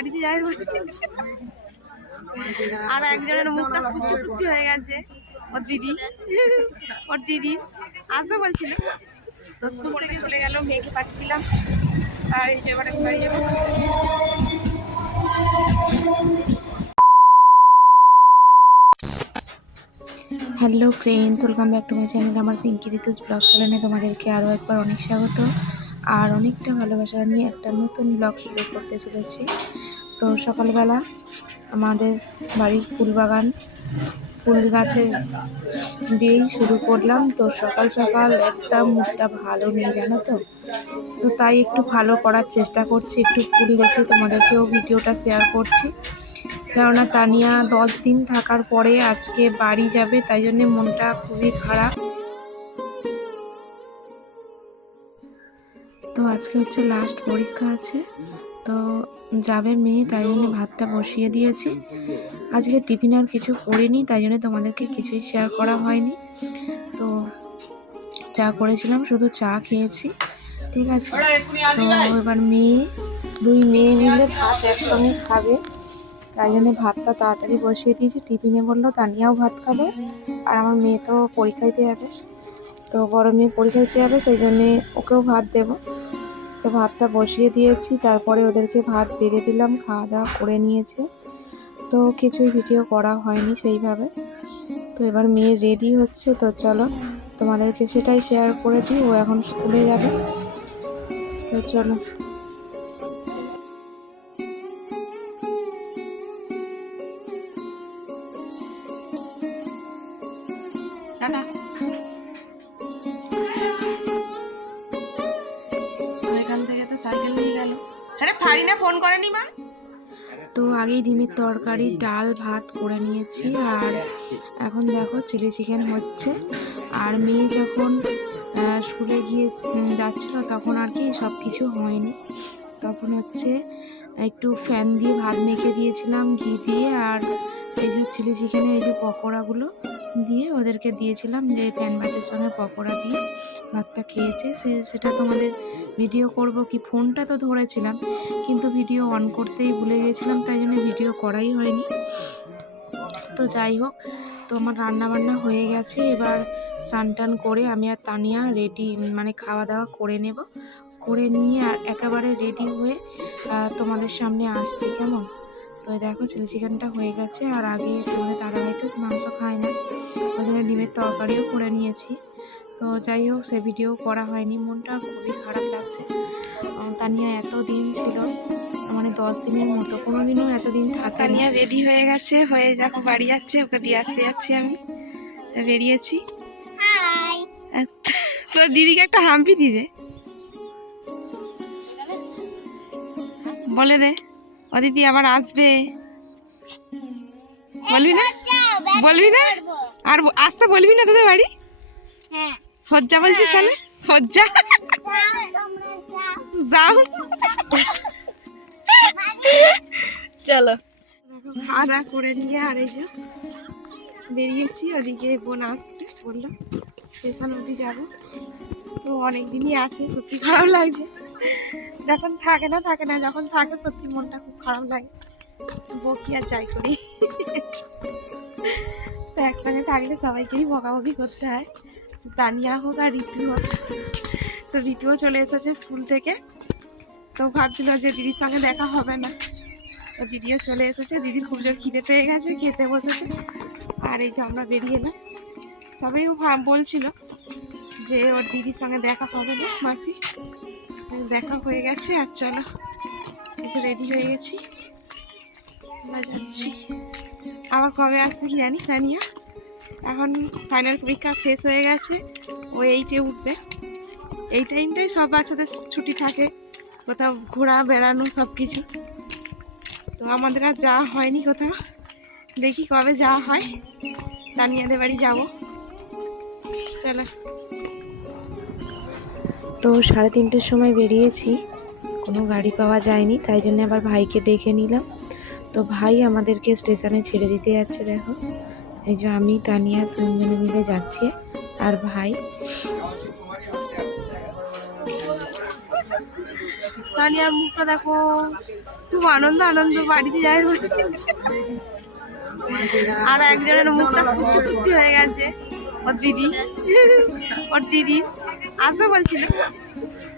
বাড়িতে যাবে। আর একজনের মুখটা সুটি সুটি হয়ে গেছে। ওর দিদি। ওর দিদি। আসবে বলছিল। তো স্কুল থেকে চলে গেল মেয়েকে পাঠিয়ে দিলাম। আর এই যে এবার বাড়ি যাব। Hello friends welcome back to my channel আমার পিঙ্কি ঋতুস ব্লগ চ্যানেলে তোমাদেরকে আরও একবার অনেক স্বাগত। আর অনেকটা ভালোবাসা নিয়ে একটা নতুন ব্লগ শুরু করতে চলেছি। তো সকালবেলা আমাদের বাড়ির ফুল বাগান ফুল গাছের দিয়েই শুরু করলাম। তো সকাল সকাল একদম মুখটা ভালো নেই, জানো তো? তো তাই একটু ভালো করার চেষ্টা করছি। একটু ফুল দেখে তোমাদেরকেও ভিডিওটা শেয়ার করছি। কেননা তানিয়া দশ দিন থাকার পরে আজকে বাড়ি যাবে, তাই জন্যে মনটা খুবই খারাপ। আজকে হচ্ছে লাস্ট পরীক্ষা আছে। তো যাবে মেয়ে, তাই জন্য ভাতটা বসিয়ে দিয়েছি। আজকে টিফিন আর কিছু করিনি, তাই জন্য তোমাদেরকে কিছুই শেয়ার করা হয়নি। তো চা করেছিলাম, শুধু চা খেয়েছি। ঠিক আছে। তো এবার মেয়ে, দুই মেয়ে মিলে ভাত একসঙ্গে খাবে। তাই জন্য ভাতটা তাড়াতাড়ি বসিয়ে দিয়েছি। টিফিনে বলল তানিয়াও ভাত খাবে, আর আমার মেয়ে তো পরীক্ষা দিতে যাবে। তো বড় মেয়ে পরীক্ষা দিতে যাবে, সেই জন্যে ওকেও ভাত দেবো। তো ভাতটা বসিয়ে দিয়েছি, তারপরে ওদেরকে ভাত বেড়ে দিলাম খাওয়া দাওয়া করে নিয়েছে। তো কিছুই ভিডিও করা হয়নি সেইভাবে। তো এবার মেয়ে রেডি হচ্ছে, তো চলো তোমাদেরকে সেটাই শেয়ার করে দিই, ও এখন স্কুলে যাবে। তো চলো। ফোন করেনি মা? তো আগেই ডিমের তরকারি, ডাল, ভাত করে নিয়েছি আর এখন দেখো চিলি চিকেন হচ্ছে। আর মেয়ে যখন স্কুলে গিয়ে যাচ্ছিল তখন আর কি সব কিছু হয়নি। তখন হচ্ছে একটু ফ্যান দিয়ে ভাত মেখে দিয়েছিলাম, ঘি দিয়ে আর এই যে চিলি চিকেনের এই যে পকোড়াগুলো দিয়ে ওদেরকে দিয়েছিলাম যে ফ্যান ভাতের সঙ্গে পকোড়া দিয়ে ভাতটা খেয়েছে। সে, সেটা তোমাদের ভিডিও করব কি? ফোনটা তো ধরেছিলাম, কিন্তু ভিডিও অন করতেই ভুলে গেছিলাম তাই জন্য ভিডিও করাই হয়নি। তো যাই হোক, তো আমার রান্না বান্না হয়ে গেছে। এবার স্নান টান করে আমি আর তানিয়া রেডি মানে খাওয়া দাওয়া করে নেব। করে নিয়ে একেবারে রেডি হয়ে তোমাদের সামনে আসছি, কেমন? তো দেখো চিলি চিকেনটা হয়ে গেছে আর আগে তোমাদের দাদাভাই তো মাংস খায় না ওই জন্য ডিমের তরকারিও করে নিয়েছি। তো যাই হোক সে ভিডিও করা হয়নি মনটা খুবই খারাপ লাগছে। তানিয়া এত দিন ছিল মানে দশ দিনের মতো কোনো দিনও এতদিন থাকে তানিয়া রেডি হয়ে গেছে হয়ে দেখো বাড়ি যাচ্ছে ওকে দিয়ে আসতে যাচ্ছি আমি। বেরিয়েছি। তো দিদিকে একটা হাম্পি দিবে। বলে দে। ও দিদি আবার আসবে। বলবি না? বলবি না? আর আসতে বলবি না তোদের বাড়ি? হ্যাঁ। সজ্জা বলছিস তাহলে? সজ্জা যাও। চলো। খাওয়া দাওয়া করে নিয়ে আর এই যে বেরিয়েছি ওদিকে বোন আসছে বলল স্টেশন অবধি যাব। তো অনেক দিনই আছে সত্যি খারাপ লাগছে। যখন থাকে না থাকে না, যখন থাকে সত্যি মনটা খুব খারাপ লাগে। বকি আর যাই করি? তো একসঙ্গে থাকলে সবাইকেই বকাবকি করতে হয়। তানিয়া হোক আর ঋতু হোক। তো ঋতুও চলে এসেছে স্কুল থেকে। তো ভাবছিল যে দিদির সঙ্গে দেখা হবে না। তো দিদিও চলে এসেছে। দিদির খুব জোর খিদে পেয়ে গেছে, খেতে বসেছে। আর এই যে আমরা বেরিয়ে এলাম। সবাই বলছিল যে ওর দিদির সঙ্গে দেখা হবে না, মাসি। দেখা হয়ে গেছে, আর চলো একটু রেডি হয়ে গেছি। যাচ্ছি। আবার কবে আসবে কি জানি তানিয়া এখন ফাইনাল পরীক্ষা শেষ হয়ে গেছে, ও এইটে উঠবে। এই টাইমটাই সব বাচ্চাদের ছুটি থাকে, কোথাও ঘোরা, বেড়ানো সব কিছু তো আমাদের আর যাওয়া হয়নি কোথাও। দেখি কবে যাওয়া হয়। তানিয়াদের বাড়ি যাব। চলো। তো সাড়ে তিনটের সময় বেরিয়েছি। কোনো গাড়ি পাওয়া যায়নি, তাই জন্য আবার ভাইকে ডেকে নিলাম। তো ভাই আমাদেরকে স্টেশনে ছেড়ে দিতে যাচ্ছে, দেখো। এই যে আমি, তানিয়া তিনজনে মিলে যাচ্ছি, আর ভাই। তানিয়ার মুখটা দেখো, খুব আনন্দ আনন্দ, বাড়িতে বলে। আর একজনের মুখটা সুটি সুটি হয়ে গেছে, ওর দিদি। ওর দিদি। আসবে বলছিল।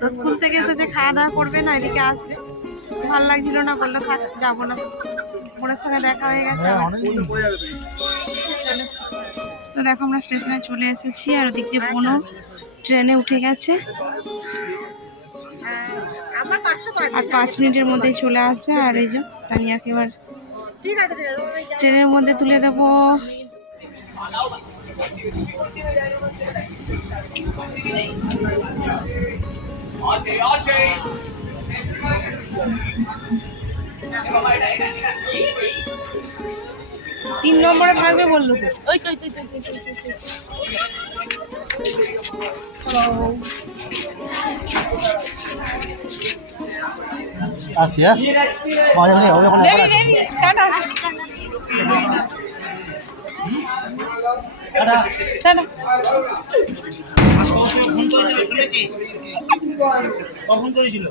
তো স্কুল থেকে এসেছে খাওয়া দাওয়া করবে না এদিকে আসবে। ভালো লাগছিল না বলল থাক যাব না। বোনের সঙ্গে দেখা হয়ে গেছে তো। দেখো আমরা স্টেশনে চলে এসেছি আর ওদিক দিয়ে বোনও ট্রেনে উঠে গেছে। আর পাঁচ মিনিটের মধ্যেই চলে আসবে আর এই যে তানিয়াকে এবার ট্রেনের মধ্যে তুলে দেবো। তিন নম্বরে থাকবে বলল তো। ওই তো ওই তো, তো, ওই তো, ওই তো, ওই তো। আসছি হ্যাঁ? ওখানে টাটা। কখন করেছিল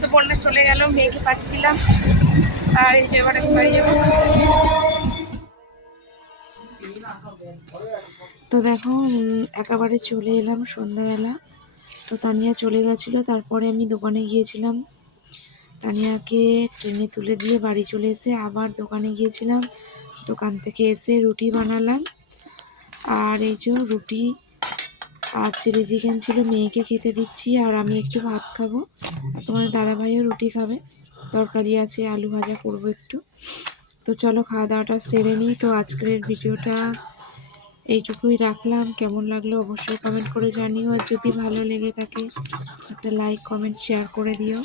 তো বোনটা চলে গেল মেয়েকে পাঠিয়ে দিলাম। আর এই যে এবার আমি বাড়ি যাব। তো দেখো একেবারে চলে এলাম সন্ধ্যাবেলা। তো তানিয়া চলে গেছিল। তারপরে আমি দোকানে গিয়েছিলাম। তানিয়াকে ট্রেনে তুলে দিয়ে বাড়ি চলে এসে আবার দোকানে গিয়েছিলাম। দোকান থেকে এসে রুটি বানালাম। আর এই যে রুটি আর চিলি চিকেন ছিল, মেয়েকে খেতে দিচ্ছি আর আমি একটু ভাত খাব। তোমার দাদাভাইও রুটি খাবে। তরকারি আছে, আলু ভাজা করব একটু। তো চলো খাওয়া দাওয়াটা সেরে নিই। তো আজকের ভিডিওটা এইটুকুই রাখলাম কেমন লাগলো অবশ্যই কমেন্ট করে জানিও আর যদি ভালো লেগে থাকে একটা লাইক কমেন্ট শেয়ার করে দিও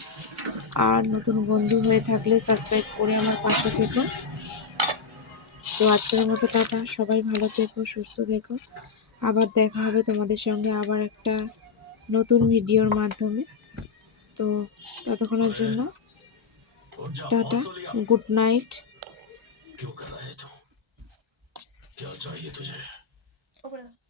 আর নতুন বন্ধু হয়ে থাকলে সাবস্ক্রাইব করে আমার পাশে থেকো তো আজকের মতো টাটা সবাই ভালো থেকো সুস্থ থেকো আবার দেখা হবে তোমাদের সঙ্গে আবার একটা নতুন ভিডিওর মাধ্যমে তো ততক্ষণের জন্য টাটা গুড নাইট क्यों कर रहे तुम क्या चाहिए तुझे ওপরে দাও।